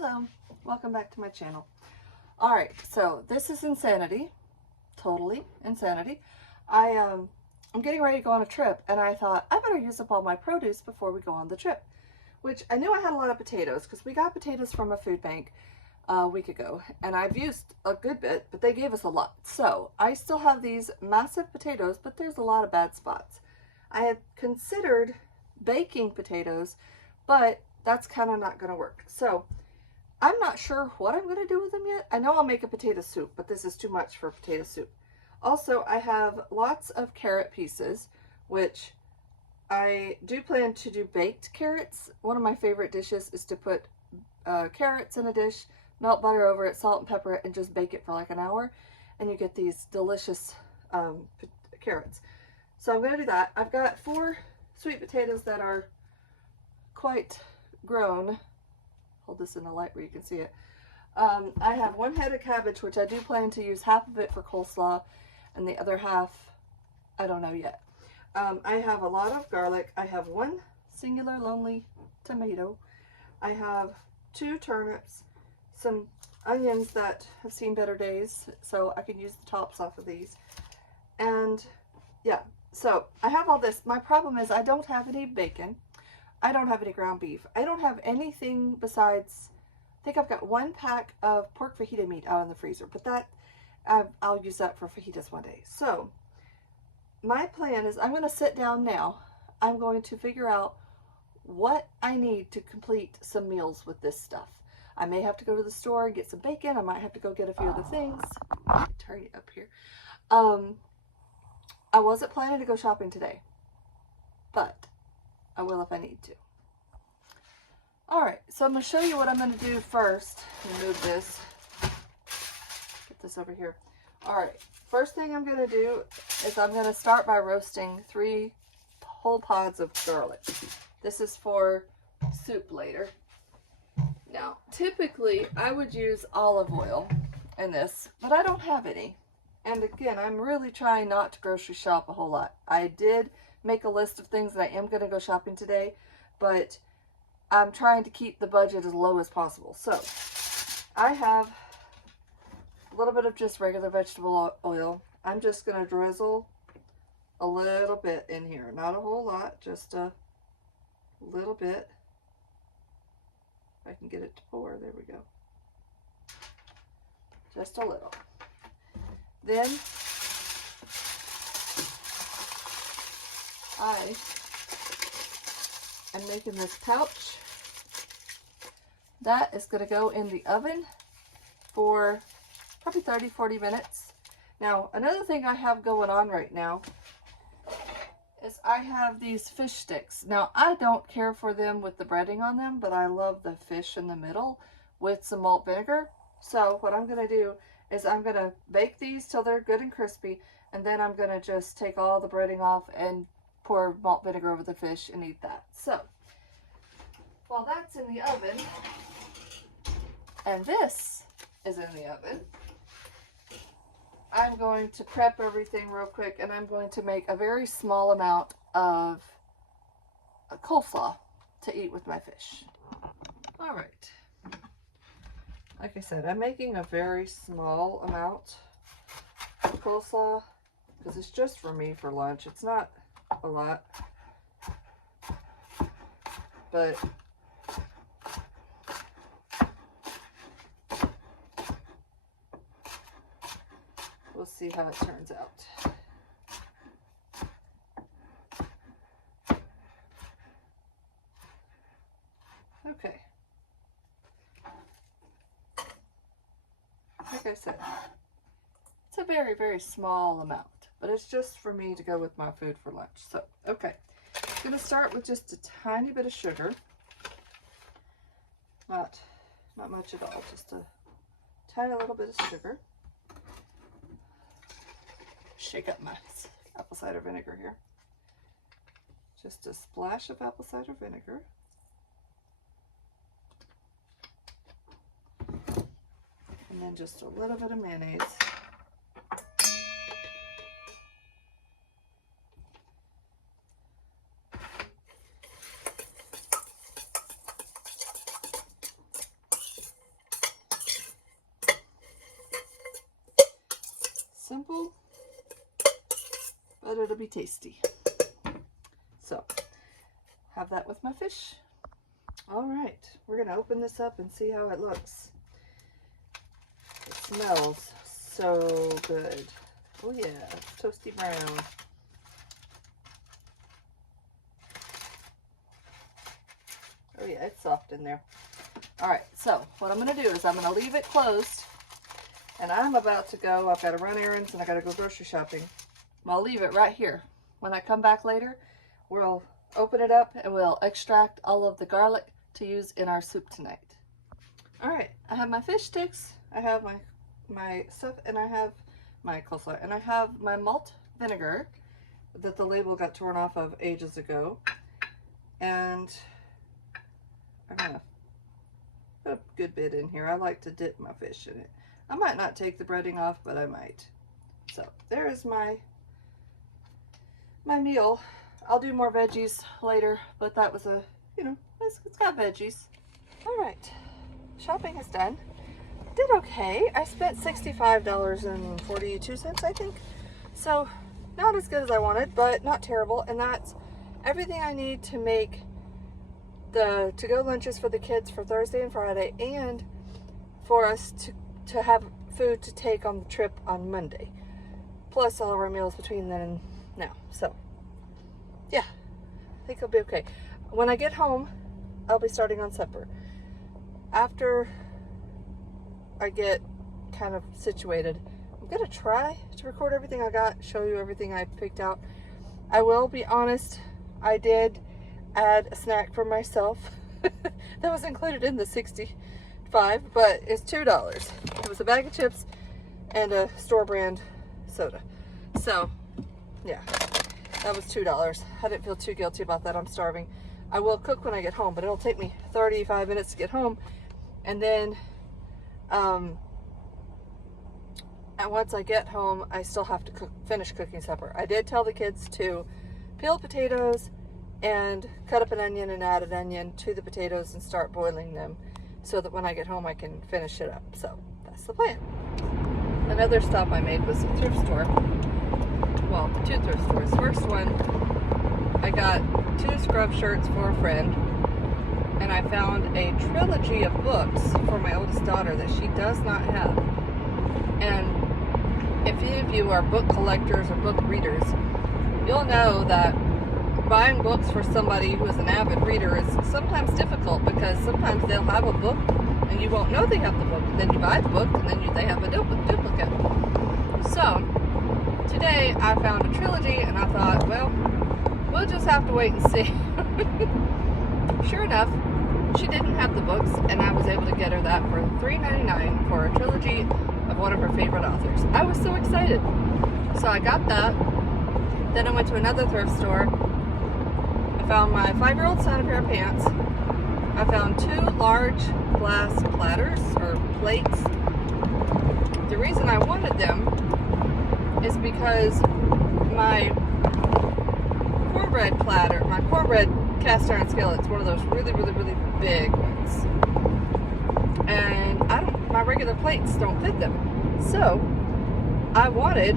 Hello, welcome back to my channel. Alright, so this is insanity. Totally insanity. I'm getting ready to go on a trip, and I thought I better use up all my produce before we go on the trip. Which I knew I had a lot of potatoes because we got potatoes from a food bank a week ago, and I've used a good bit, but they gave us a lot. So I still have these massive potatoes, but there's a lot of bad spots. I had considered baking potatoes, but that's kind of not going to work. So I'm not sure what I'm going to do with them yet. I know I'll make a potato soup, but this is too much for potato soup. Also, I have lots of carrot pieces, which I do plan to do baked carrots. One of my favorite dishes is to put carrots in a dish, melt butter over it, salt and pepper it, and just bake it for like an hour. And you get these delicious carrots. So I'm going to do that. I've got 4 sweet potatoes that are quite grown. Hold this in the light where you can see it. I have 1 head of cabbage, which I do plan to use half of it for coleslaw, and the other half, I don't know yet. I have a lot of garlic. I have 1 singular lonely tomato. I have 2 turnips, some onions that have seen better days, so I can use the tops off of these. And yeah, so I have all this. My problem is I don't have any bacon. I don't have any ground beef. I don't have anything besides, I think I've got 1 pack of pork fajita meat out in the freezer, but that, I'll use that for fajitas one day. So my plan is I'm going to sit down now. I'm going to figure out what I need to complete some meals with this stuff. I may have to go to the store and get some bacon. I might have to go get a few other things. Turn it up here. I wasn't planning to go shopping today, but I will if I need to. Alright, so I'm going to show you what I'm going to do first. Let me move this. Get this over here. Alright, first thing I'm going to do is I'm going to start by roasting 3 whole pods of garlic. This is for soup later. Now, typically I would use olive oil in this, but I don't have any. And again, I'm really trying not to grocery shop a whole lot. I did make a list of things that I am going to go shopping today, but I'm trying to keep the budget as low as possible. So I have a little bit of just regular vegetable oil. I'm just going to drizzle a little bit in here. Not a whole lot, just a little bit. If I can get it to pour, there we go. Just a little. Then I am making this pouch. That is going to go in the oven for probably 30-40 minutes. Now, another thing I have going on right now is I have these fish sticks. Now, I don't care for them with the breading on them, but I love the fish in the middle with some malt vinegar. So what I'm going to do is I'm going to bake these till they're good and crispy, and then I'm going to just take all the breading off and pour malt vinegar over the fish and eat that. So while that's in the oven, and this is in the oven, I'm going to prep everything real quick, and I'm going to make a very small amount of coleslaw to eat with my fish. All right. Like I said, I'm making a very small amount of coleslaw because it's just for me for lunch. It's not a lot, but we'll see how it turns out. Okay. Like I said, it's a very, very small amount, but it's just for me to go with my food for lunch. So, okay. I'm going to start with just a tiny bit of sugar. Not much at all, just a tiny little bit of sugar. Shake up my apple cider vinegar here. Just a splash of apple cider vinegar. And then just a little bit of mayonnaise. simple, but it'll be tasty. So, have that with my fish. All right, we're gonna open this up and see how it looks. It smells so good. Oh yeah, it's toasty brown. Oh yeah, it's soft in there. All right, so what I'm gonna do is I'm gonna leave it closed, and I'm about to go, I've gotta run errands and I gotta go grocery shopping. I'll leave it right here. When I come back later, we'll open it up and we'll extract all of the garlic to use in our soup tonight. All right, I have my fish sticks, I have my stuff, and I have my coleslaw, and I have my malt vinegar that the label got torn off of ages ago. And I'm gonna put a good bit in here. I like to dip my fish in it. I might not take the breading off, but I might. So there is my meal. I'll do more veggies later, but that was a, you know, it's got veggies. All right, shopping is done. Did okay. I spent $65.42, I think. So not as good as I wanted, but not terrible. And that's everything I need to make the to-go lunches for the kids for Thursday and Friday, and for us to have food to take on the trip on Monday, plus all of our meals between then and now. So yeah, I think I'll be okay. When I get home, I'll be starting on supper. After I get kind of situated, I'm gonna try to record everything I got, show you everything I picked out. I will be honest, I did add a snack for myself that was included in the $65, but it's $2. It was a bag of chips and a store brand soda. So yeah, that was $2. I didn't feel too guilty about that. I'm starving. I will cook when I get home, but it'll take me 35 minutes to get home, and then and once I get home, I still have to finish cooking supper. I did tell the kids to peel potatoes and cut up an onion and add an onion to the potatoes and start boiling them so that when I get home I can finish it up. So that's the plan. Another stop I made was a thrift store. Well, two thrift stores. First one, I got 2 scrub shirts for a friend, and I found a trilogy of books for my oldest daughter that she does not have. And if any of you are book collectors or book readers, you'll know that buying books for somebody who is an avid reader is sometimes difficult, because sometimes they'll have a book and you won't know they have the book. Then you buy the book and then they have a duplicate. So today I found a trilogy and I thought, well, we'll just have to wait and see. Sure enough, she didn't have the books, and I was able to get her that for $3.99 for a trilogy of one of her favorite authors. I was so excited. So I got that. Then I went to another thrift store. I found my 5-year-old son a pair of pants. I found 2 large glass platters or plates. The reason I wanted them is because my cornbread platter, my cornbread cast iron skillet's one of those really, really, really big ones, and my regular plates don't fit them. So I wanted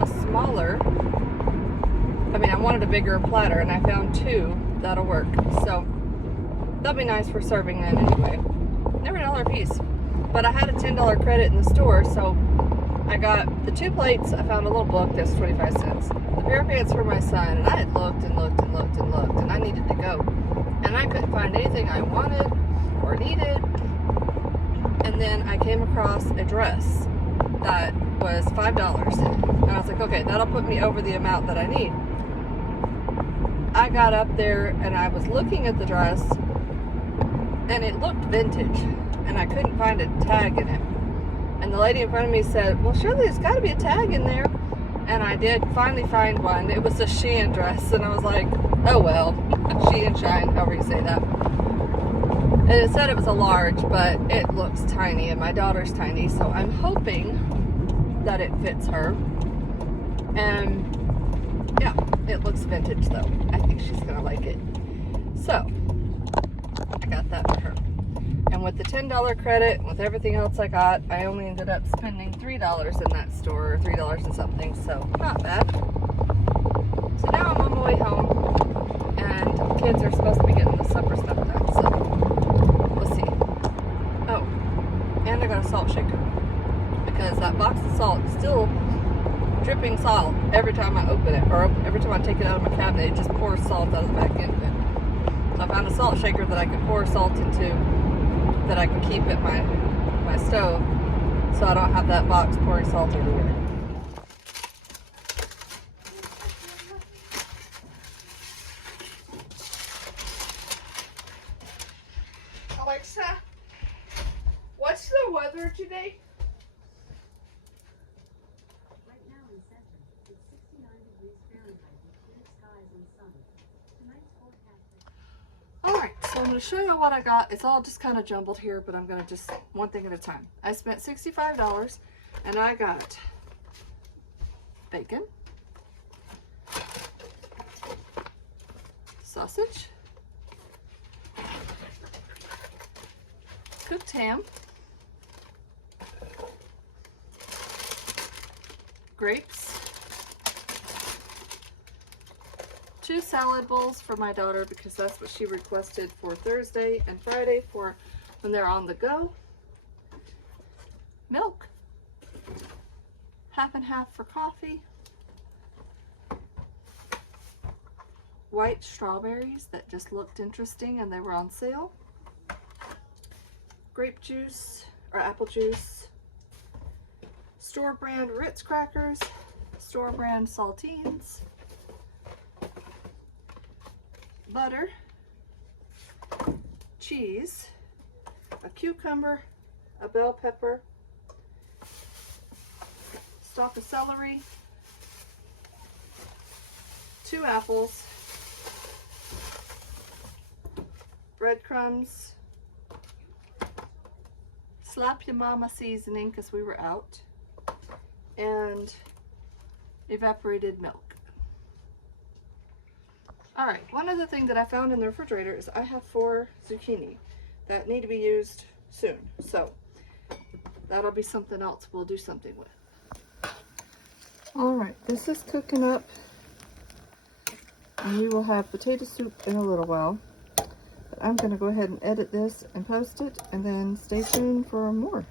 a smaller, I wanted a bigger platter, and I found 2 that'll work. So that'll be nice for serving then anyway. They were $1 a piece, but I had a $10 credit in the store, so I got the 2 plates. I found a little book that's 25 cents. The pair of pants for my son, and I had looked and looked and looked and looked, and I needed to go. And I couldn't find anything I wanted or needed. And then I came across a dress that was $5. And I was like, okay, that'll put me over the amount that I need. I got up there and I was looking at the dress, and it looked vintage, and I couldn't find a tag in it. And the lady in front of me said, well, surely there's got to be a tag in there. And I did finally find one. It was a Shein dress, and I was like, oh well, Shein, Shine, however you say that. And it said it was a large, but it looks tiny, and my daughter's tiny, so I'm hoping that it fits her. And yeah, it looks vintage though. I think she's gonna like it. So I got that for her. And with the $10 credit, with everything else I got, I only ended up spending $3 in that store, or $3 and something, so not bad. So now I'm on my way home, and the kids are supposed to be getting the supper stuff done, so we'll see. Oh, and I got a salt shaker, because that box of salt is still dripping salt every time I open it, or every time I take it out of my cabinet. It just pours salt out of the back end of it. So I found a salt shaker that I can pour salt into, that I can keep at my stove, so I don't have that box pouring salt everywhere. Alexa, what's the weather today? Right now in Center, it's 69 degrees Fahrenheit with clear skies and sun. Tonight's forecast. Alright, so I'm going to show you what I got. It's all just kind of jumbled here, but I'm going to just one thing at a time. I spent $65 and I got bacon, sausage, cooked ham, grapes, 2 salad bowls for my daughter because that's what she requested for Thursday and Friday for when they're on the go, milk, half and half for coffee, white strawberries that just looked interesting and they were on sale, grape juice or apple juice, store brand Ritz crackers, store brand saltines, butter, cheese, a cucumber, a bell pepper, stalk of celery, 2 apples, breadcrumbs, Slap Ya Mama seasoning because we were out, and evaporated milk. Alright, one other thing that I found in the refrigerator is I have 4 zucchini that need to be used soon. So that'll be something else we'll do something with. Alright, this is cooking up and we will have potato soup in a little while. But I'm going to go ahead and edit this and post it and then stay tuned for more.